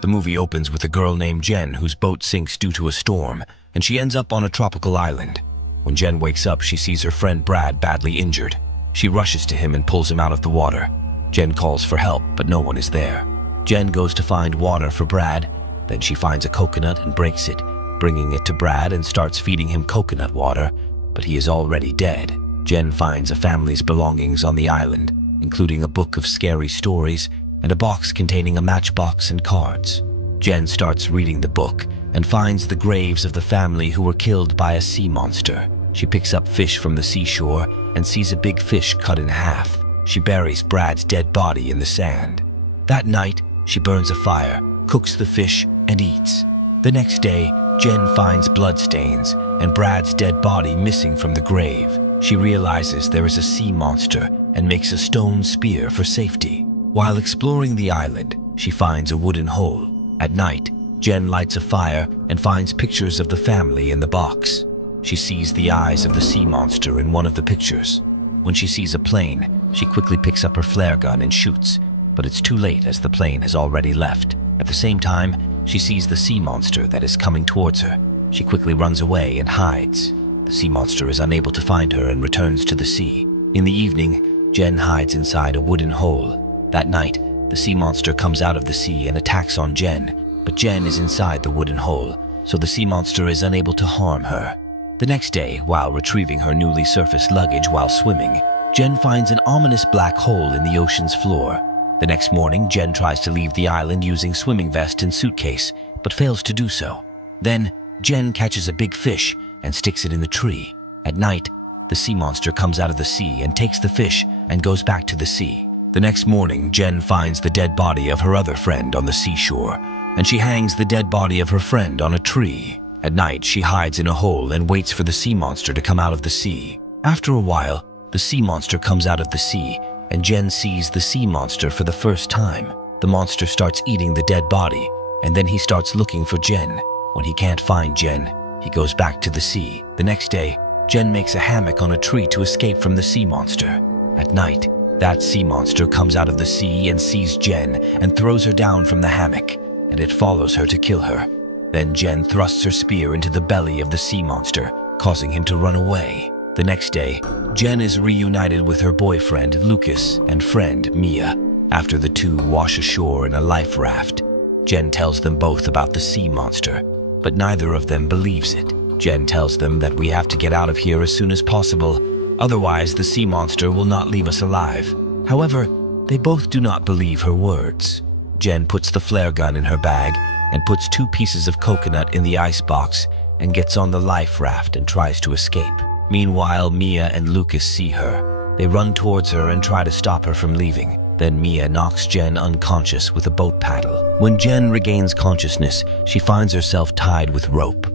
The movie opens with a girl named Jen whose boat sinks due to a storm, and she ends up on a tropical island. When Jen wakes up, she sees her friend Brad badly injured. She rushes to him and pulls him out of the water. Jen calls for help, but no one is there. Jen goes to find water for Brad. Then she finds a coconut and breaks it, bringing it to Brad and starts feeding him coconut water, but he is already dead. Jen finds a family's belongings on the island, including a book of scary stories and a box containing a matchbox and cards. Jen starts reading the book and finds the graves of the family who were killed by a sea monster. She picks up fish from the seashore and sees a big fish cut in half. She buries Brad's dead body in the sand. That night, she burns a fire, cooks the fish, and eats. The next day, Jen finds bloodstains and Brad's dead body missing from the grave. She realizes there is a sea monster and makes a stone spear for safety. While exploring the island, she finds a wooden hole. At night, Jen lights a fire and finds pictures of the family in the box. She sees the eyes of the sea monster in one of the pictures. When she sees a plane, she quickly picks up her flare gun and shoots, but it's too late as the plane has already left. At the same time, she sees the sea monster that is coming towards her. She quickly runs away and hides. The sea monster is unable to find her and returns to the sea. In the evening, Jen hides inside a wooden hole. That night, the sea monster comes out of the sea and attacks on Jen, but Jen is inside the wooden hole, so the sea monster is unable to harm her. The next day, while retrieving her newly surfaced luggage while swimming, Jen finds an ominous black hole in the ocean's floor. The next morning, Jen tries to leave the island using swimming vest and suitcase, but fails to do so. Then, Jen catches a big fish and sticks it in the tree. At night, the sea monster comes out of the sea and takes the fish and goes back to the sea. The next morning, Jen finds the dead body of her other friend on the seashore, and she hangs the dead body of her friend on a tree. At night, she hides in a hole and waits for the sea monster to come out of the sea. After a while, the sea monster comes out of the sea, and Jen sees the sea monster for the first time. The monster starts eating the dead body, and then he starts looking for Jen. When he can't find Jen, he goes back to the sea. The next day, Jen makes a hammock on a tree to escape from the sea monster. At night, that sea monster comes out of the sea and sees Jen and throws her down from the hammock, and it follows her to kill her. Then Jen thrusts her spear into the belly of the sea monster, causing him to run away. The next day, Jen is reunited with her boyfriend Lucas and friend Mia after the two wash ashore in a life raft. Jen tells them both about the sea monster, but neither of them believes it. Jen tells them that we have to get out of here as soon as possible, otherwise the sea monster will not leave us alive. However, they both do not believe her words. Jen puts the flare gun in her bag and puts 2 pieces of coconut in the ice box and gets on the life raft and tries to escape. Meanwhile, Mia and Lucas see her. They run towards her and try to stop her from leaving. Then Mia knocks Jen unconscious with a boat paddle. When Jen regains consciousness, she finds herself tied with rope.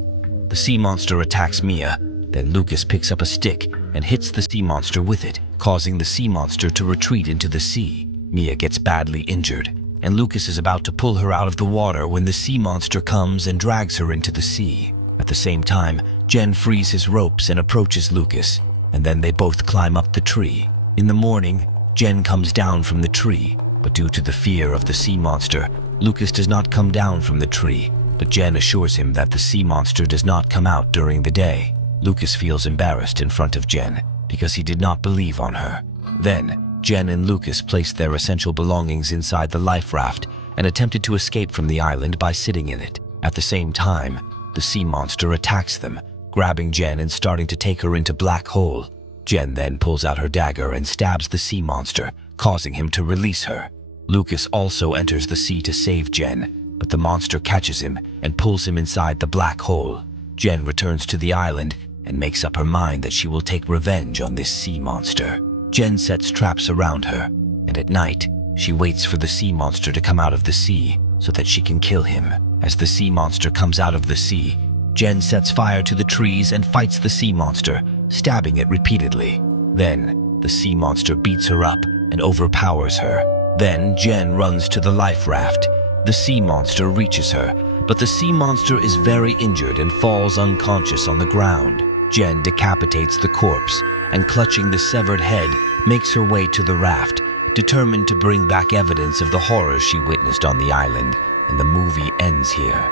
The sea monster attacks Mia. Then Lucas picks up a stick and hits the sea monster with it, causing the sea monster to retreat into the sea. Mia gets badly injured, and Lucas is about to pull her out of the water when the sea monster comes and drags her into the sea. At the same time, Jen frees his ropes and approaches Lucas, and then they both climb up the tree. In the morning, Jen comes down from the tree, but due to the fear of the sea monster, Lucas does not come down from the tree, but Jen assures him that the sea monster does not come out during the day. Lucas feels embarrassed in front of Jen because he did not believe on her. Then, Jen and Lucas placed their essential belongings inside the life raft and attempted to escape from the island by sitting in it. At the same time, the sea monster attacks them, grabbing Jen and starting to take her into black hole. Jen then pulls out her dagger and stabs the sea monster, causing him to release her. Lucas also enters the sea to save Jen, but the monster catches him and pulls him inside the black hole. Jen returns to the island and makes up her mind that she will take revenge on this sea monster. Jen sets traps around her, and at night, she waits for the sea monster to come out of the sea so that she can kill him. As the sea monster comes out of the sea, Jen sets fire to the trees and fights the sea monster, stabbing it repeatedly. Then, the sea monster beats her up and overpowers her. Then, Jen runs to the life raft. The sea monster reaches her, but the sea monster is very injured and falls unconscious on the ground. Jen decapitates the corpse and, clutching the severed head, makes her way to the raft, determined to bring back evidence of the horrors she witnessed on the island. and the movie ends here.